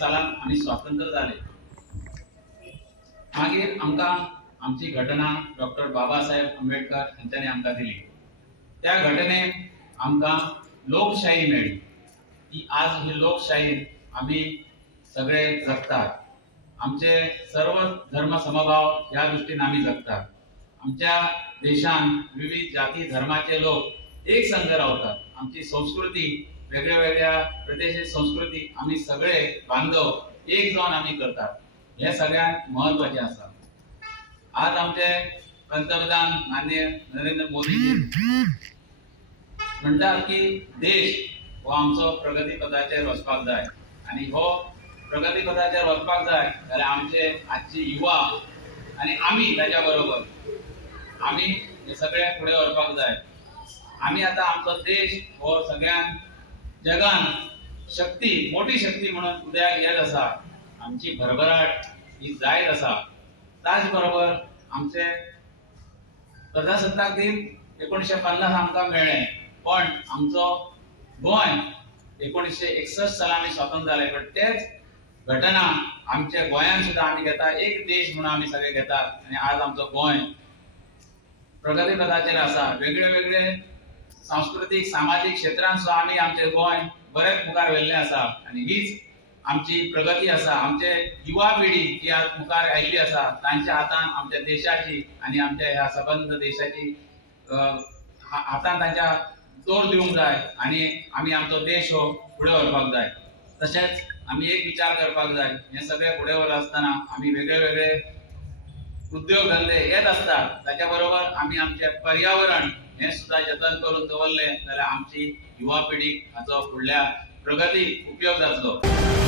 सालान आम्ही स्वातंत्र्य जाले। मागीर आमकां आमची घटना डॉक्टर बाबासाहेब आंबेडकर हांच्यांनी आमकां दिली। त्या घटनेन आमकां लोकशाही मेळ्ळी। ती आज ही लोकशाही आम्ही सगळे जगतात। आमचे सर्व धर्म समभाव या दृष्टीने आम्ही जगतात। आमच्या देशान विविध जाती धर्माचे लोक एक संघ रावतात। आमची संस्कृती वेगळ्या वेगळ्या प्रदेशाची संस्कृती आम्ही सगळे बांधव एक जावन आम्ही करतात। हे सगळ्यात महत्त्वाचे आसा। आज आमचे पंतप्रधान माननीय नरेंद्र मोदी म्हणतात की देश हो आमचो प्रगती पथाचेर वचपाक जाय आणि हो प्रगती पथाचेर वचपाक जाय जाल्यार आमचे आजचे युवा आणि आम्ही त्याच्या बरोबर आम्ही हे सगळे पुढे व्हरपाक जाय। आम्ही आता आमचो देश हो सगळ्यान जगान शक्ती मोठी शक्ती म्हणून उदयाक येत आसा। आमची भरभराट ही जायत आसा। त्याच बरोबर आमचे प्रजासत्ताक दिन 1950 आमकां मेळ्ळें, पण आमचो गोंय 1961 साला आमी स्वतंत्र जाले। पण तेच घटना आमच्या गोंयान सुद्धा आमी घेता, एक देश म्हणून आमी सगळे घेतात आणि आज आमचो गोंय प्रगती पथाचेर आसा। वेगळे वेगळे सांस्कृतिक सामाजिक क्षेत्रांत सुद्धा आमी आमचे गोंय बरेच मुखार व्हेल्लें आसा आणि हीच आमची प्रगती आसा। आमचे युवा पिढी जी आज मुखार आयिल्ली आसा तांच्या हातान आमच्या देशाची आणि आमच्या ह्या सबंध देशाची हातान तांच्या तोर दिवंक जाय आणि आमी आमचो देश हो फुडें व्हरपाक जाय। तशेंच आमी एक विचार करपाक जाय, हे सगळे फुडें व्हरता आसतना आमी वेगळे वेगळे उद्योग धंदे येत असतात, त्याच्या बरोबर आमी आमचे पर्यावरण हे सुद्धा जतन करून दवरले जाल्यार आमची युवा पिढीक हाचो फुडल्या प्रगतीक उपयोग जातलो।